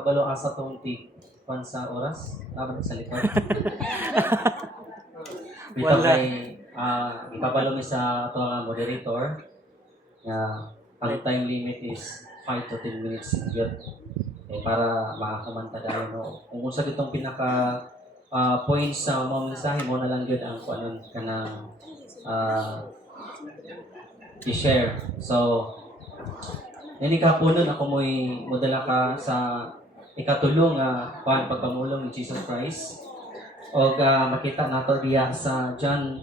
Kabalo asa tong kwan sa oras. Tama sa likod. Dito Wala. kay ikabalo mi sa ato nga moderator nga ang time limit is 5 to 10 minutes yun. Para makakumanta dahil no. Kung unsa ditong pinaka points sa mga mensahe mo na lang yun ang kuanon kanang i-share. So, nini kapunon ako mo'y modala ka sa ikatulong nga pagpamulong ni Jesus Christ. O makita nato diya sa John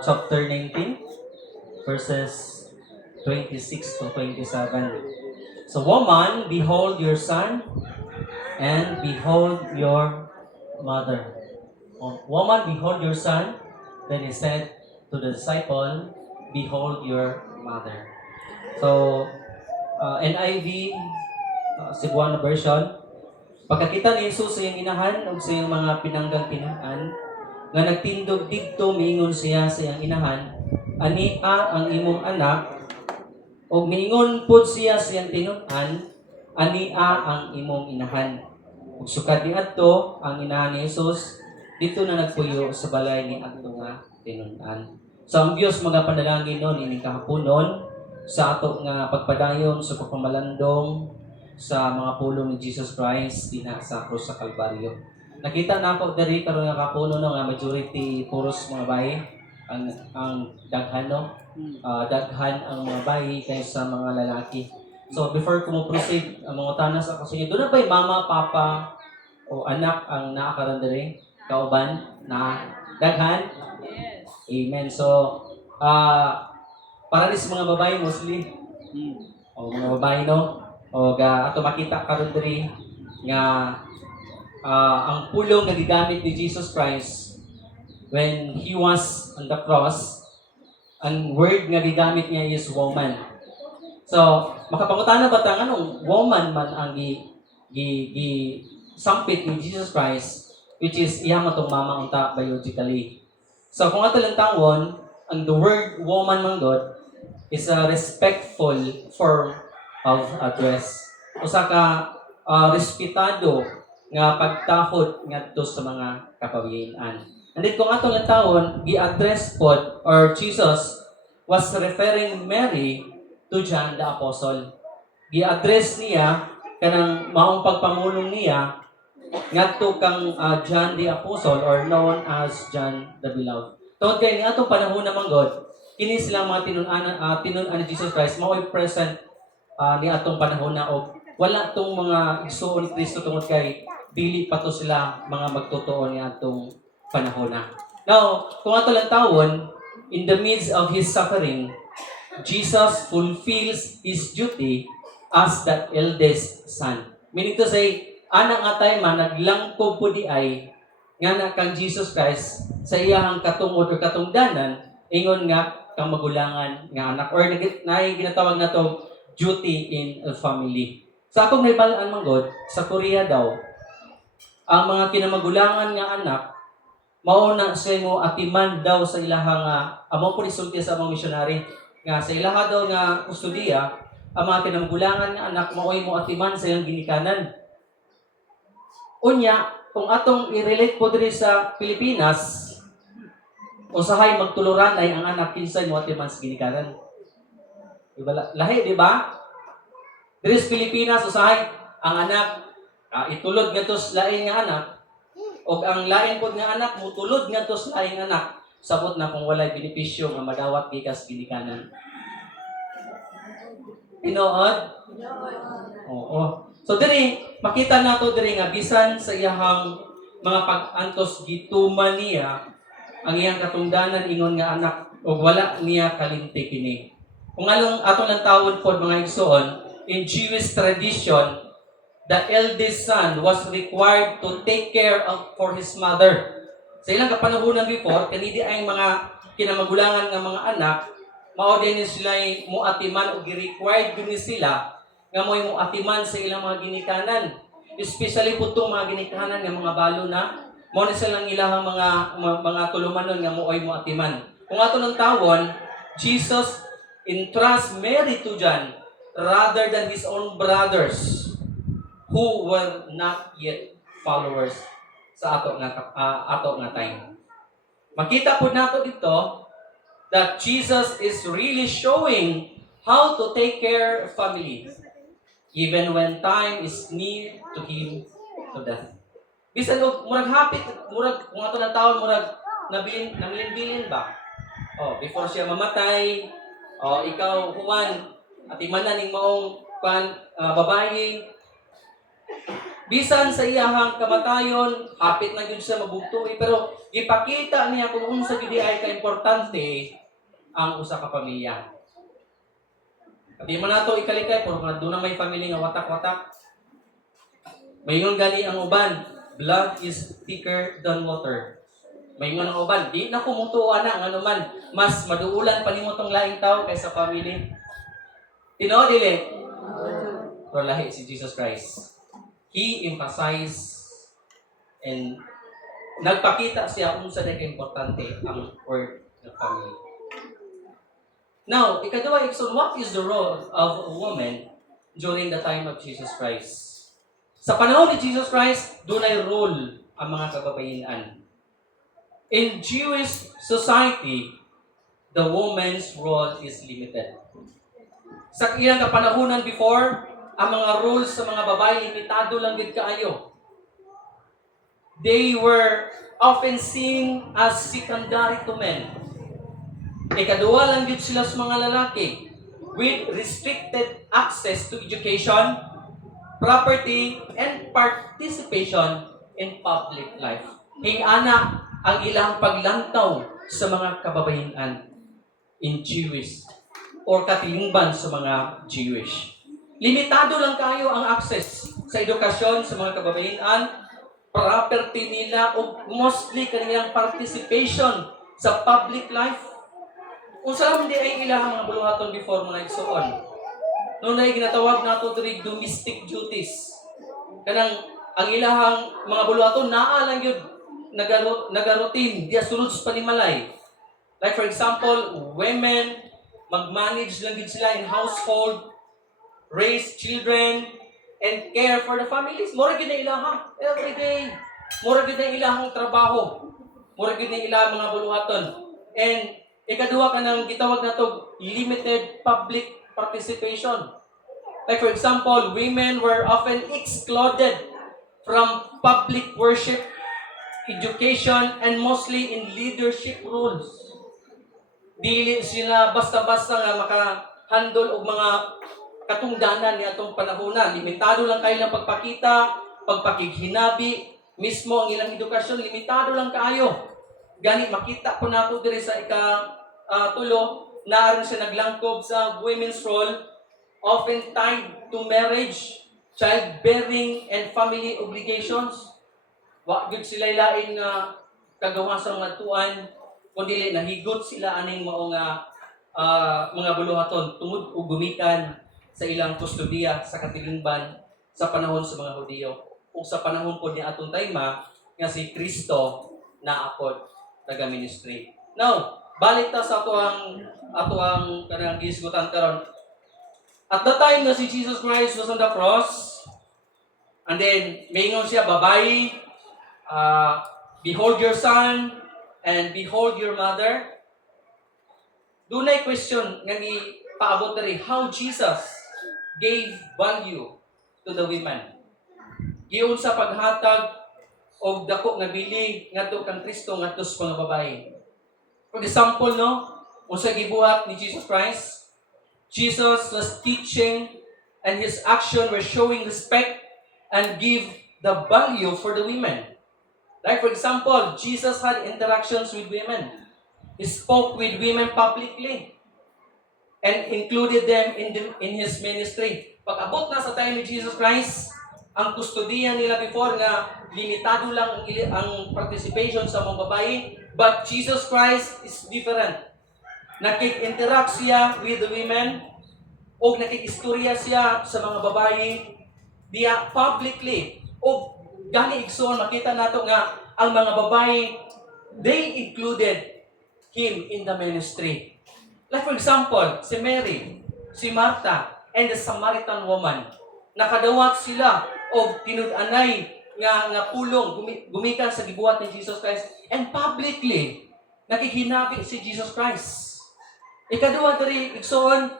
chapter 19 verses 26 to 27. So, woman, behold your son, and behold your mother. Woman, behold your son. Then he said to the disciple, behold your mother. So, NIV, Cebuano version, pagkakita ni Jesus sa iyang inahan o sa iyang mga pinanggang tinuan, nga nagtindog didto miingon siya sa iyang inahan, ania ang imong anak, o miingon pod siya sa iyang tinuan, ania ang imong inahan. Ug sukad niadto ang inahan ni Jesus, dito na nagpuyo sa balay ni adto nga tinunan. So ang Dios magapanalangin nun ining kahaponon sa ato nga pagpadayon sa pagpamalandong sa mga pulong ni Jesus Christ dinha sa krus sa Kalbaryo. Nakita na ako diri karon nga kapuno no nga majority puros mga bayi ang daghan no. Daghan ang mga bayi kaysa mga lalaki. So before ko mo proceed ang mga tanas ako sa inyo, doon na ba'y mama, papa o anak ang naakaran diri? Kauban na daghan? Amen. So para rin sa mga babae mostly o mga babae no o ato makita karon diri nga ang pulong nga gigamit ni Jesus Christ when he was on the cross, ang word nga gigamit niya is woman. So makapangutana ba ta anong woman man ang gi sampit ni Jesus Christ, which is iya matong mama unta biologically. So kung ato lang tawon, ang the word woman man God is a respectful form of address. Usa ka respetado nga pagtahod ngadto sa mga kapawian. Andit kung atong tawon, gi-address pod or Jesus was referring Mary to John the Apostle. Gi-address niya kanang maong pagpamulong niya ngadto kang John the Apostle or known as John the Beloved. Tungod kay ni atong panahon naman God, kini silang mga tinunan ni Jesus Christ mao'y present ni atong panahon na og wala tong mga igsoon ni Kristo tungod kay dili pa to sila mga magtotoo ni atong panahon na. Now, kung ato lang tawon, in the midst of his suffering, Jesus fulfills his duty as the eldest son. Meaning to say, anak nga tayo man, naglangkob po di ay nga na kang Jesus Christ sa iyahang katungod o katungdanan, ingon nga kang magulangan nga anak. Or na ginatawag na to duty in a family. Sa akong naibalaan manggod, sa Korea daw, ang mga kinamagulangan nga anak, mauna sa mo atiman daw sa ilahang amo po isulti sa mga missionary nga sa ilaha daw nga kustudiya, ang mga kinamagulangan nga anak maoy mo atiman sa iyang ginikanan. Unya, kung atong i-relate po diri sa Pilipinas, usahay magtuluran ay ang anak kinsay mo atiman sa ginikanan. Diba? Lahi, di ba? Diri sa Pilipinas, usahay ang anak itulod nga to sa lain nga anak o ang lain pod nga anak mutulod nga to sa lain nga anak sabot na kung walay benepisyo nga madawat gikas ginikanan. Tinuod? Oo. So diri makita nato diri nga bisan sa iyahang mga pag-antos gituman niya ang iyang katungdanan ingon nga anak og wala niya kalimti kini. Kung atong lang tawon pod mga igsoon, in Jewish tradition, the eldest son was required to take care of for his mother. Sa ilang kapanahunan before, kanidi ay mga kinamagulangan ng mga anak, mao din sila muatiman o gi-required din sila nga mo'y muatiman sa ilang mga ginikanan. Especially po itong mga ginikanan ng mga balo na, mao na silang ilahang mga tulumanon nga mo'y muatiman. Kung ato ng tawon, Jesus entrusts Mary to John rather than his own brothers. who were not yet followers sa ato nga time. Makita po nato dito that Jesus is really showing how to take care of family even when time is near to him to death. Bisan og murag hapit, murag kung ato na taon murag nabilin ba? Oh, before siya mamatay, oh, ikaw Juan, at imanan ning maong babae. Bisan sa iyahang kamatayon, hapit na gyud siya mabugtoi, pero ipakita niya kung unsa gyud ay ka-importante ang usa ka pamilya. Di man nato ikalikay pero kung doon may family nga watak-watak. Mayingon gani ang uban, blood is thicker than water. Mayingon ang uban, di na kumutuwa na nga naman, mas maduulan pa nimo tong laing tao kaysa family. Tinuod dili? Pero lahi si Jesus Christ. He emphasized and nagpakita siya kung sa importante ang word ng family. Now, ikaduha, so what is the role of a woman during the time of Jesus Christ? Sa panahon ni Jesus Christ, doon ay role ang mga kababayan. In Jewish society, the woman's role is limited. Sa ilang kapanahunan before, ang mga roles sa mga babae, limitado lang gid kaayo. They were often seen as secondary to men. Ikaduwa lang gid sila sa mga lalaki with restricted access to education, property, and participation in public life. Ana ang ilang paglantaw sa mga kababayan in Jewish or katilingban sa mga Jewish. Limitado lang kayo ang access sa edukasyon sa mga kababayan, property nila, o mostly kanilang participation sa public life. Kung saan hindi ay ilang mga buluhaton before mo na igsuon. Noon ay ginatawag nato diri domestic duties. Kanang ang ilahang mga buluhaton naa lang yun nagaroutine diya sulod sa panimalay. Like for example, women mag-manage lang gid sila in household, raise children, and care for the families. Mura gid na ilaha every day. Mura gid na ilahang trabaho. Mura gid na ilahang mga buluhaton. And ikaduha ka nang gitawag na to limited public participation. Like for example, women were often excluded from public worship, education, and mostly in leadership roles. Dili sila basta-basta nga makahandle og mga katungdanan ni atong panahona. Limitado lang kayo ng pagpakita, pagpakighinabi, mismo ang ilang edukasyon, limitado lang kayo. Gani makita po nato diri sa tulo na aron siya naglangkob sa women's role, often tied to marriage, childbearing, and family obligations. Wa gyud sila lain nga kagawasang natuan, kundi nahigot sila aning mao nga mga buluhaton tungod og gumikan sa ilang kustodiya sa katilingban sa panahon sa mga Hudiyo o sa panahon po ni atong tayma nga si Kristo na apod naga-ministry. Now, balik ta sa ato ang kanang gisgutan karon. At the time na si Jesus Christ was on the cross, and then maingon siya, babae, behold your son, and behold your mother. Dunay question nga ni paabot diri, how Jesus gave value to the women. Giun sa paghatag og dako nga bilig ngadto kang Kristo ngadto sa mga babae. For example, no, unsa gibuhat ni Jesus Christ? Jesus was teaching and his action were showing respect and give the value for the women. Like for example, Jesus had interactions with women. He spoke with women publicly and included them in his ministry. Pag-abot na sa time ni Jesus Christ, ang kustodiya nila before nga limitado lang ang participation sa mga babae, but Jesus Christ is different. Nakik-interact siya with the women o nakik-istorya siya sa mga babae diya publicly. O gani igsoon makita nato nga ang mga babae, they included him in the ministry. Like for example, si Mary, si Martha, and the Samaritan woman, nakadawat sila o tinud-anay nga pulong gumikan sa gibuhat ni Jesus Christ, and publicly nakikinabi si Jesus Christ. Ikaduha diri igsoon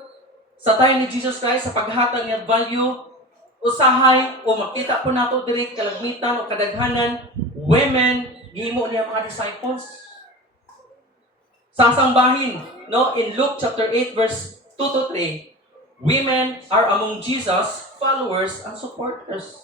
sa time ni Jesus Christ sa paghatag niya value, usahay o makita po nato diri kalagmitan o kadaghanan women gihimo niya mga disciples sa sambahin, no? In Luke chapter 8 verse 2 to 3, women are among Jesus followers and supporters.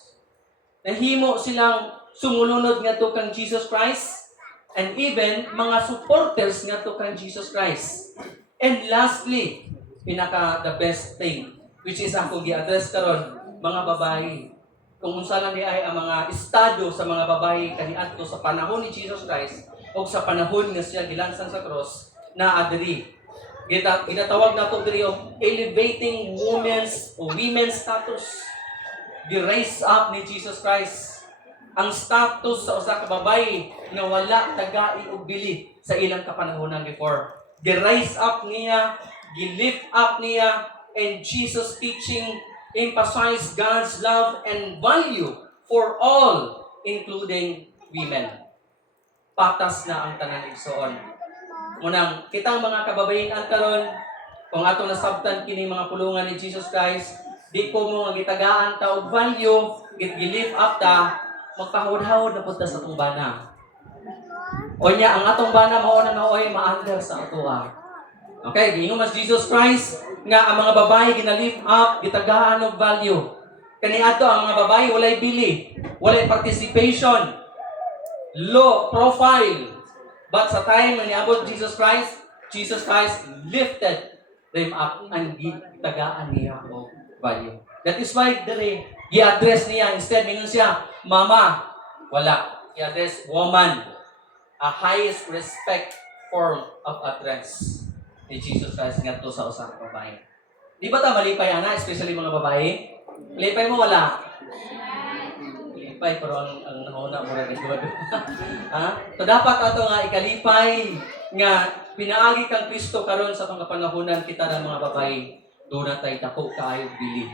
Nahimo silang sumulunod ngadto kang Jesus Christ, and even mga supporters ngadto kang Jesus Christ. And lastly, pinaka the best thing which is akong gi-address karon, mga babae. Kung unsa lang di ay ang mga estado sa mga babae kaniadto sa panahon ni Jesus Christ o sa panahon nga siya gilansang sa cross na adiri. Ginatawag nato diri of elevating women's status. Gi-raise up ni Jesus Christ ang status sa usa ka babae nga wala tagai og bili sa ilang kapanahonan before. Gi-raise up niya, gi-lift up niya, and Jesus teaching emphasize God's love and value for all, including women. Patas na ang tanan igsoon. Munang kitang mga kababayen karon, kung ato nasabtan kini mga pulungan ni Jesus Christ, di ko mo nga gitagaan ta og value, gi-lift up ta, magpahud-hud na punta sa atong bana. O niya, ang atong bana mao na naoy ma-under sa atoa. Okay, giingon mas Jesus Christ nga ang mga babae gina-lift up, gitagaan og value. Kaniadto ang mga babae walay bili, walay participation, low profile. But sa time nga niabot Jesus Christ lifted them up and gitagaan niya og value. That is why dere i-address niya, instead mingon siya mama, wala, i-address woman, a highest respect form of address ni Jesus Christ ngadto sa usa ka babae. Di ba ta malipay ana, especially mga babae? Malipay mo wala? Malipay pero ang nahuna mo ra gid. Ha? So dapat ato nga ikalipay nga pinaagi kang Kristo karon sa pangapanahonan kita ng mga babae. Doon na tayo dako kaayo bili.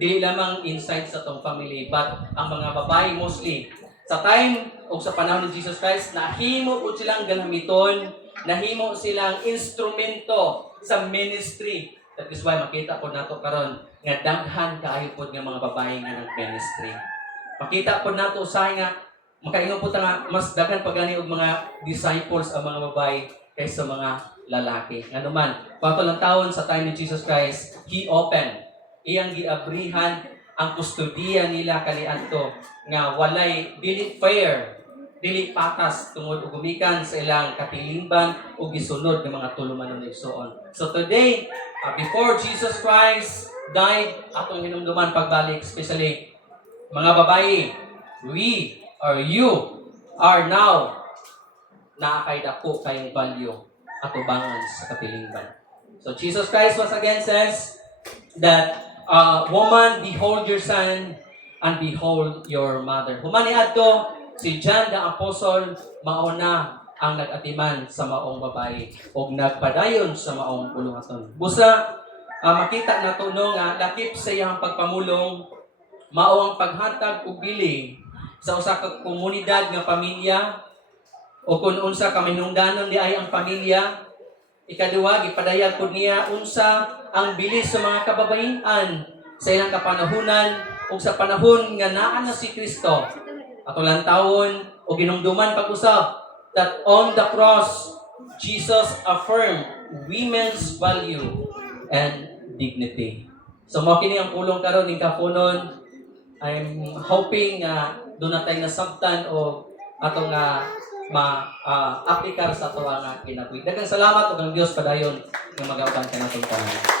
Dili lamang inside sa tong family, but ang mga babae mostly sa time o sa panahon ni Jesus Christ, nahimo po silang gamiton, nahimo silang instrumento sa ministry. That is why makita po nato karon nga daghan kaayo po nga mga babae nga nag-ministry. Makita po nato usahay nga makaingon po ta nga mas daghan pa gani og mga disciples ang mga babae kaysa mga lalaki. Nga naman, pato lang taon sa time ni Jesus Christ, He opened, iyang giabrihan ang kustodiya nila kaniadto nga walay dili fair, dili patas tungod og gumikan sa ilang katilingban o gisunod ng mga tulumanon ng igsoon. So today, before Jesus Christ died, atong hinumduman pagbalik, especially mga babae, we or you are now nakakaidako kayong value at ubangan sa katilingban. So Jesus Christ once again says that woman, behold your son, and behold your mother. Humani adto si John the Apostle, mauna ang nag-atiman sa maong babae o nagpadayon sa maong pulungaton. Busa, makita nato no nga lakip sa iyang pagpamulong, mao ang paghatag og bili sa usa ka komunidad nga pamilya o kung unsa ka minungdanon di ay ang pamilya. Ikaduha, gipadayag po niya unsa ang bilis sa mga kababayan sa ilang kapanahunan o sa panahon nga naa na si Kristo. Ato lang taon o ginumduman pag-usap that on the cross, Jesus affirmed women's value and dignity. So mao kini ang pulong karon ning kapunon. I'm hoping doon na tayo nasabtan o atong ma-aplikar sa ato nga kinabuhi. Daghang salamat ug ang Dios padayon nga mag-auban kanatong tanan.